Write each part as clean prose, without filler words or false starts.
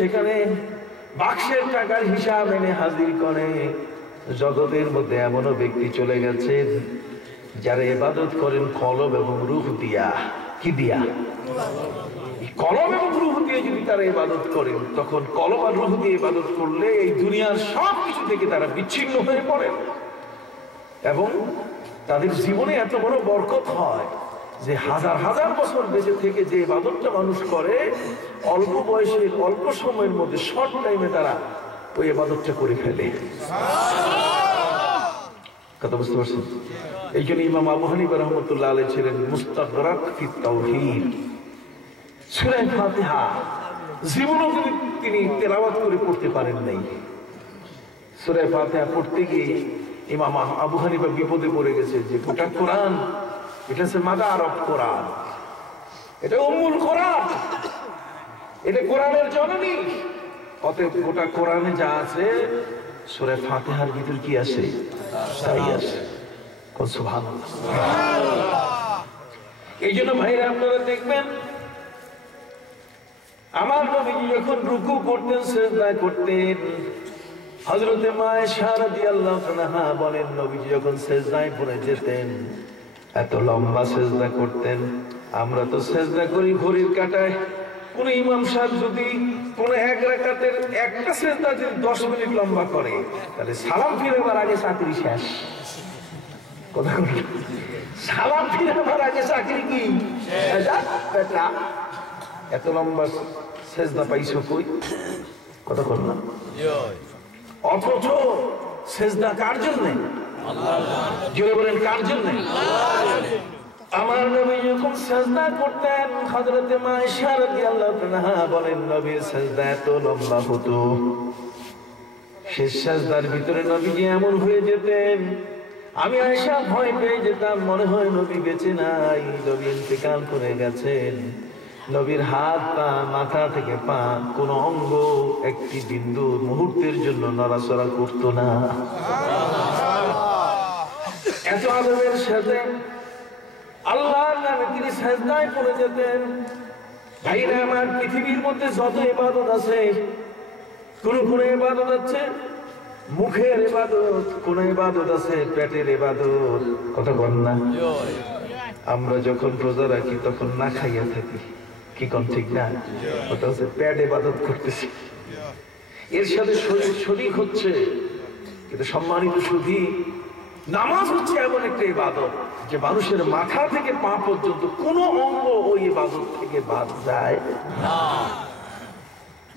সেখানে বাক্সের টাকার হিসাব এনে হাজির করে। জগতের মধ্যে এমনও ব্যক্তি চলে গেছেন যারা ইবাদত করেন কলব এবং রূহ দিয়া। কি দিয়া? কলব এবং রূহ দিয়ে যদি তারা ইবাদত করেন, তখন কলব আর রূহ দিয়ে ইবাদত করলে এই দুনিয়ার সব কিছু থেকে তারা বিচ্ছিন্ন হয়ে পড়েন এবং তাদের জীবনে এত বড় বরকত হয় যে হাজার হাজার বছর বেঁচে থেকে যে ইবাদতটা মানুষ করে, অল্প বয়সে অল্প সময়ের মধ্যে শর্ট টাইমে তারা ওই ইবাদতটা করে ফেলে। কথা বুঝতে পারছেন? এই জন্য ইমাম আবু হানিফা রাহমাতুল্লাহ আলাইহি ছিলেন মুস্তাগরাক ফি তাওহীদ। সূরা ফাতিহা জীবনেও তিনি তেলাওয়াত করে পড়তে পারেন নাই। সূরা ফাতিহা পড়তে গিয়ে ইমাম আবু হানিফা বিপদে পড়ে গেছে যে গোটা কোরআন, এটা হচ্ছে মাদার অফ কোরআন, এটা উম্মুল কোরআন, এটা কোরআনের জননী। অতএব গোটা কোরআনে যা আছে সূরা ফাতিহার ভিতর কি আছে তাই আছে। সুবহানাল্লাহ। এই জন্য ভাইরা আপনারা দেখবেন আমার নবীজি যখন রুকু করতেন, সিজদা করতেন, হযরতে মা আয়েশা রাদিয়াল্লাহু তাআলা বলেন নবীজি যখন সিজদায় পড়ে যেতেন এত লম্বা সিজদা করতেন। আমরা তো সিজদা করি ঘড়ির কাঁটায়। কোন ইমাম সাহেব যদি কোন এক রাকাতের একটা সিজদা যদি 10 মিনিট লম্বা করে, তাহলে সালাম ফিরাবার আগে চাকরি শেষ। কথা বলি, সালাম ফিরাবার আগে চাকরি কি শেষ? এত লম্বা সিজদা পাইছো কই? কথা বল না। অথচ সিজদা কার জন্য? জোরে বলেন কার জন্য? আমার নবী যখন সিজদা করতেন, হযরতে মা আয়েশা রাদিয়াল্লাহু তাআলা বলেন নবীর সিজদা এত লম্বা হতো, শেষ সিজদার ভিতরে নবীজি এমন হয়ে যেতেন আমি আয়েশা ভয় পেয়ে যেতাম, মনে হয় নবী বেঁচে নাই, নবী ইন্তেকাল করে গেছেন। নবীর হাত পা মাথা থেকে পা কোন অঙ্গ একটি বিন্দু মুহূর্তের জন্য নড়াচড়া করতো না। এত আদবের সাথে আল্লাহর নামে তিনি সিজদায় পড়ে যেতেন। ভাইরা আমার, পৃথিবীর মধ্যে যত ইবাদত আছে, কোন কোন ইবাদত আছে মুখের ইবাদত, কোন ইবাদত আছে পেটের ইবাদত। কথা বল না। আমরা যখন রোজা রাখি তখন না খাইয়া থাকি, কি কোন ঠিক না? ওটা হচ্ছে পেট ইবাদত করতেছি, এর সাথে শরীর শরীক হচ্ছে। কিন্তু সম্মানিত সুধী, নামাজ হচ্ছে এমন একটা ইবাদত যে মানুষের মাথা থেকে পা পর্যন্ত কোন অঙ্গ ওই ইবাদত থেকে বাদ যায় না।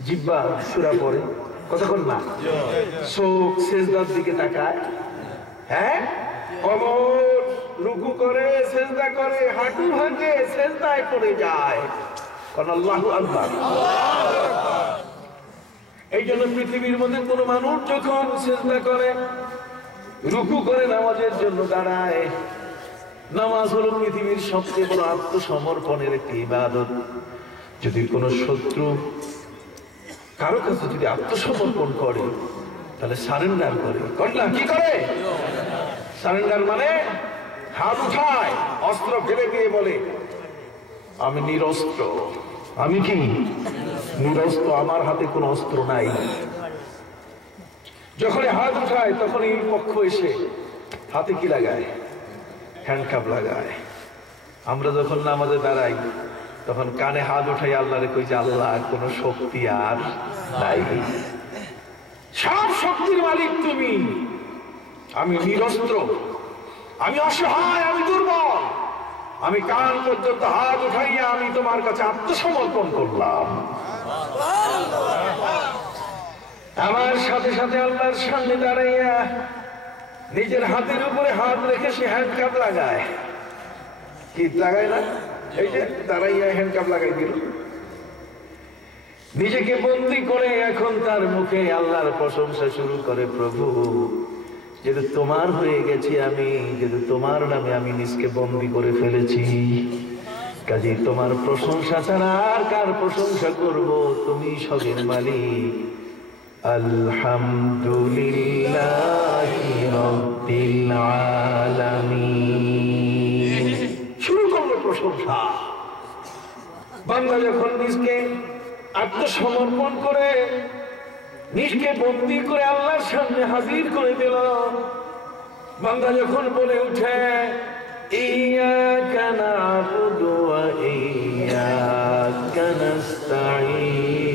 জিহ্বা সূরা পড়ে, কতক্ষণ না, চোখ সিজদার দিকে তাকায়, হ্যাঁ, কবর রুকু করে সিজদা করে, হাঁটু ভাঙে সিজদায় পড়ে যায়। কারণ আল্লাহু আকবার। এই জন্য পৃথিবীর মধ্যে কোন মানুষ যখন সিজদা করে, রুকু করে, নামাজের জন্য দাঁড়ায়, নামাজ হলো পৃথিবীর সবচেয়ে বড় আত্মসমর্পণের একটি ইবাদত। যদি কোন শত্রু কারো কাছে যদি আত্মসমর্পণ করে, তাহলে সারেন্ডার করে। করলাম কি করে? সারেন্ডার মানে হাত উঠায়, অস্ত্র ফেলে দিয়ে বলে আমি নিরস্ত্র। আমি কি নিরস্ত্র, আমার হাতে কোনো অস্ত্র নাই। যখন হাত উঠায় তখন এই পক্ষ এসে হাতে কি লাগায়? হ্যান্ডকাপ লাগায়। আমরা যখন নামাজে দাঁড়াই তখন কানে হাত উঠাই আল্লাহরে কই যে আল্লাহ কোন শক্তি আর নাই, সব শক্তির মালিক তুমি, আমি নিরস্ত্র, আমি অসহায়, আমি দুর্বল, আমি কান পর্যন্ত হাত উঠাইয়া আমি তোমার কাছে আত্মসমর্পণ করলাম। আমার সাথে সাথে আল্লাহর সামনে দাঁড়াইয়া নিজের হাতের উপরে হাত রেখে সে হ্যান্ডকাপ লাগায়। কি লাগায় না? এই যে দাঁড়াইয়া হ্যান্ডকাপ লাগাই দিল, নিজেকে বন্দী করে এখন তার মুখে আল্লাহর প্রশংসা শুরু করে, প্রভু যেহেতু তোমার হয়ে গেছি আমি, যেহেতু তোমার নামে আমি নিজকে বন্দী করে ফেলেছি, কাজে তোমার প্রশংসা ছাড়া আর কার প্রশংসা করব? তুমি সবের মালিক। আলহামদুলিল্লাহি রাব্বিল আলামিন। শুরু করলো প্রশংসা। বান্দা যখন নিজকে আত্মসমর্পণ করে নিজকে বন্দী করে আল্লাহর সামনে হাজির করে দিল। বান্দা যখন বলে উঠে ইয়াকা না'বুদু ওয়া ইয়াকা নাস্তাঈন,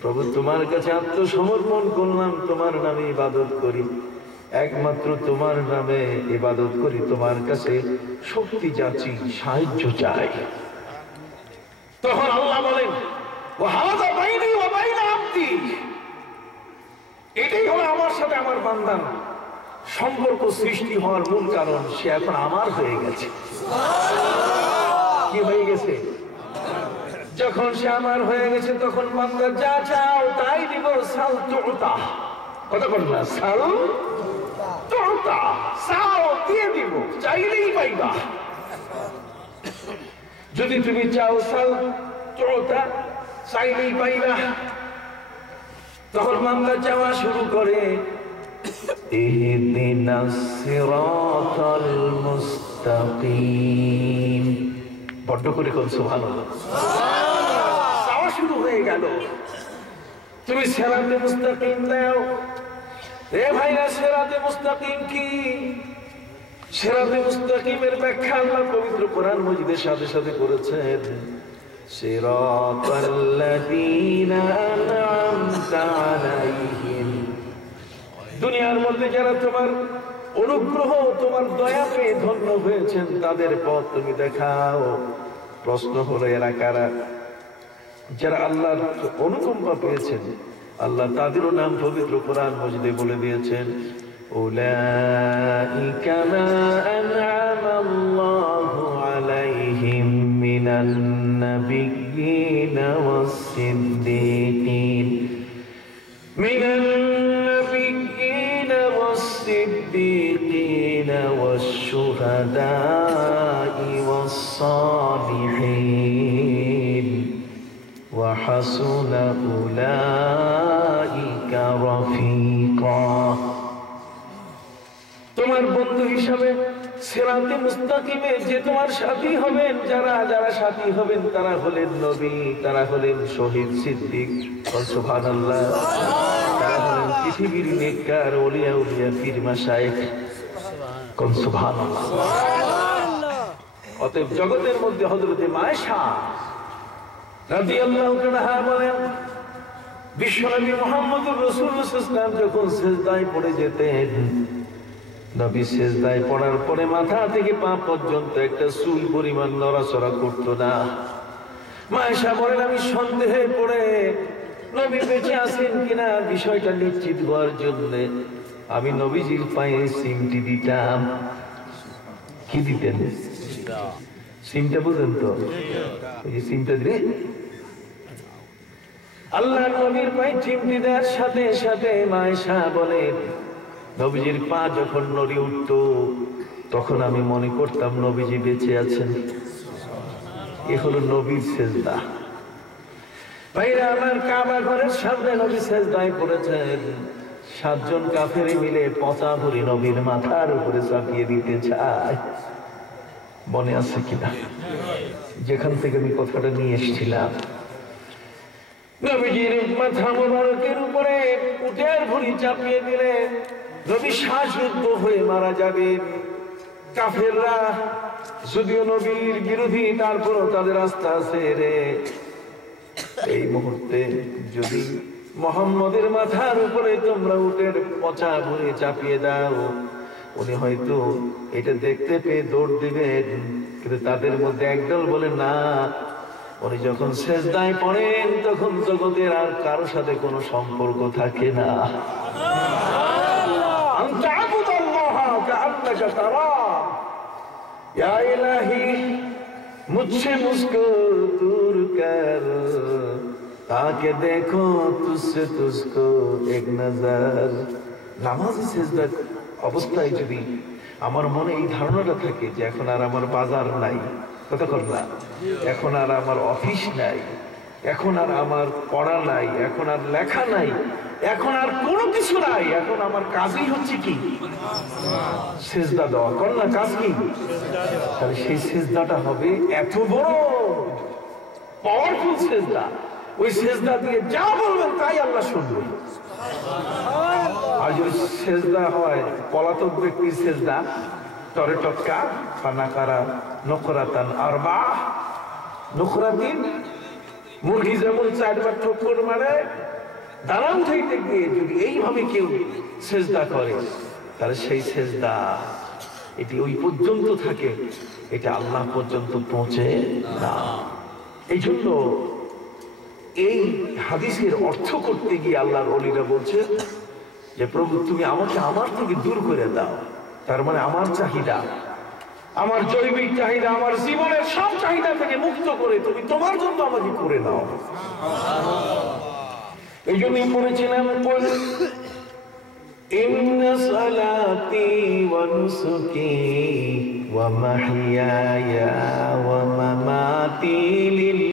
প্রভু তোমার কাছে আত্মসমর্পণ করলাম, তোমার নামে ইবাদত করি, একমাত্র তোমার নামে ইবাদত করি, তোমার কাছে শক্তি যাচি, সাহায্য চাই। তখন আল্লাহ বলেন ওয়া হাযা বাইনি ওয়া বাইনা আবদি, এটাই হলো আমার সাথে আমার বান্দার সম্পর্ক সৃষ্টি হওয়ার মূল কারণ। সে এখন আমার হয়ে গেছে। কি হয়ে গেছে? যখন সে আমার হয়ে গেছে তখন বান্দা যা চাও তাই দিব। সাল তুতা, কথা বল না, সাল তুতা, চাও দিয়ে দিব, চাইলেই পাইবা। যদি তুমি চাও সাল তুতা, চাইলেই পাইবা। তখন বান্দা চাওয়া শুরু করে ইহদিনাস সিরাতাল মুস্তাকিম, বড় করে কোন সুবহানাল্লাহ, চাওয়া শুরু হয়ে গেল। তুমি সিরাতে মুস্তাকিম দাও। এ ভাইরা, সিরাতে মুস্তাকিম কি? সিরাতে মুস্তাকিমের ব্যাখ্যা আল্লাহ পবিত্র কোরআন মাজিদের সাথে সাথে করেছেন সিরাতাল্লাযীনা আন'আমতা আলাইহিম, দুনিয়ার মধ্যে যারা তোমার অনুগ্রহ, তোমার দয়া পেয়ে ধন্য হয়েছেন তাদের পথ তুমি দেখাও। প্রশ্ন হলো এরা কারা? যারা আল্লাহর অনুকম্পা পেয়েছেন, আল্লাহ তাদেরও নাম পবিত্র কোরআন মাজিদে বলে দিয়েছেন উলাইকা মা আন'আমাল্লাহু আলাইহিম মিনান নাবিয়্যিনা ওয়াস-সিদ্দীকিন, মিনান নাবিয়্যিনা ওয়াস-সিদ্দীকিনা ওয়াশ-শুহাদা'i ওয়াস-সালিহিন ওয়া হাসুনা উলাইকা রাফীকা। তোমার বন্ধু হিসাবে সিরাতে মুস্তাকিমে যে তোমার সাথী হবেন, যারা যারা সাথী হবেন তারা হলেন নবী, তারা হলেন শহীদ, সিদ্দিক, সুবহানাল্লাহ, তারা হলেন পৃথিবীর নেককার ওলিয়া উলিয়া পীর মাশায়েখ, কোন সুবহানাল্লাহ। অতএব জগতের মধ্যে হযরতে মায়েশা রাদিয়াল্লাহু আনহা বলেন বিশ্বনবী মুহাম্মদুর রাসূলুল্লাহ সাল্লাল্লাহু আলাইহি ওয়াসাল্লাম যখন সিজদায় পড়ে যেতেন, নবী সিজদায় পড়ার পরে মাথা থেকে পা পর্যন্ত একটা চুল পরিমাণ নড়াচড়া করত না। মায়েশা বলেন আমি সন্দেহে পড়ে নবী বেঁচে আছেন কিনা বিষয়টা নিশ্চিত হওয়ার জন্য আমি নবীজির পায়ে সিমটি দিতাম। কি দিতেন? সিমটা বুঝেন তো? এই সিমটা দিলে আল্লাহ নবীর পায়ে চিমটি দেওয়ার সাথে সাথে মায়েশা বলেন নবীজির পা যখন নড়ে উঠত তখন আমি মনে করতাম নবীজি বেঁচে আছেন। এ হলো নবীর সেজদা। ভাইরা আমার, কাবা ঘরের সামনে নবী সেজদায় পড়েছেন। 7 জন কাফেরে মিলে পচা ভরি নবীর মাথার উপরে চাপিয়ে দিতে চায়। মনে আছে কিনা? যেখান থেকে আমি কথাটা নিয়ে এসেছিলাম, নবীজির মাথা মোবারকের উপরে উটের ভুঁড়ি চাপিয়ে দিলে নবী শ্বাসরুদ্ধ হয়ে মারা যাবেন। কাফেররা যদিও নবীর বিরোধী, তারপরও তাদের আস্থা আছে রে, এই মুহূর্তে যদি মুহাম্মদের মাথার উপরে তোমরা উটের পচা ভুঁড়ি চাপিয়ে দাও, উনি হয়তো এটা দেখতে পেয়ে দৌড় দিবেন। কিন্তু তাদের মধ্যে একদল বলে না, উনি যখন সিজদায় পড়েন তখন জগতের আর কারোর সাথে কোনো সম্পর্ক থাকে না। या इलाही मुझसे मुझको दूर कर, ताकि देखो तुझसे तुझको एक नजर। নামাজে সিজদা অবস্থায় যদি আমার মনে এই ধারণাটা থাকে যে এখন আর আমার বাজার নাই, কতক্ষণ না, এখন আর আমার অফিস নাই, এখন আর আমার পড়া নাই, এখন আর লেখা নাই, এখন আর কোনো কিছু নাই, এখন আমার কাজই হচ্ছে কি সিজদা দেওয়া। কর না, কাজ কি? তাহলে সেই সিজদাটা হবে এত বড় পাওয়ারফুল সেজদা। ওই সেজদা দিয়ে যা বলবেন তাই আল্লাহ শুনবেন। আর যদি সেজদা হয় পলাতক ব্যক্তির সেজদা, তরে টটকা ফানাকারা নকরাতান আরবা, নকরাতিন মুরগি যেমন 4 বার ঠোকর মারে, দাঁড়া উঠাইতে গিয়ে যদি এইভাবে কেউ সেজদা করে, তাহলে সেই সেজদা এটি ওই পর্যন্ত থাকে, এটা আল্লাহ পর্যন্ত পৌঁছে না। এই জন্য এই হাদিসের অর্থ করতে গিয়ে আল্লাহর ওলিরা বলছে যে প্রভু তুমি আমাকে আমার থেকে দূর করে দাও। তার মানে আমার চাহিদা, আমার জৈবিক চাহিদা, আমার জীবনের সব চাহিদা থেকে মুক্ত করে তুমি তোমার জন্য আমাকে করে নাও। এই জন্যই পড়েছিলাম ইন্না সালাতি ওয়া নুসুকি ওয়া মাহইয়ায়া ওয়া মামাতি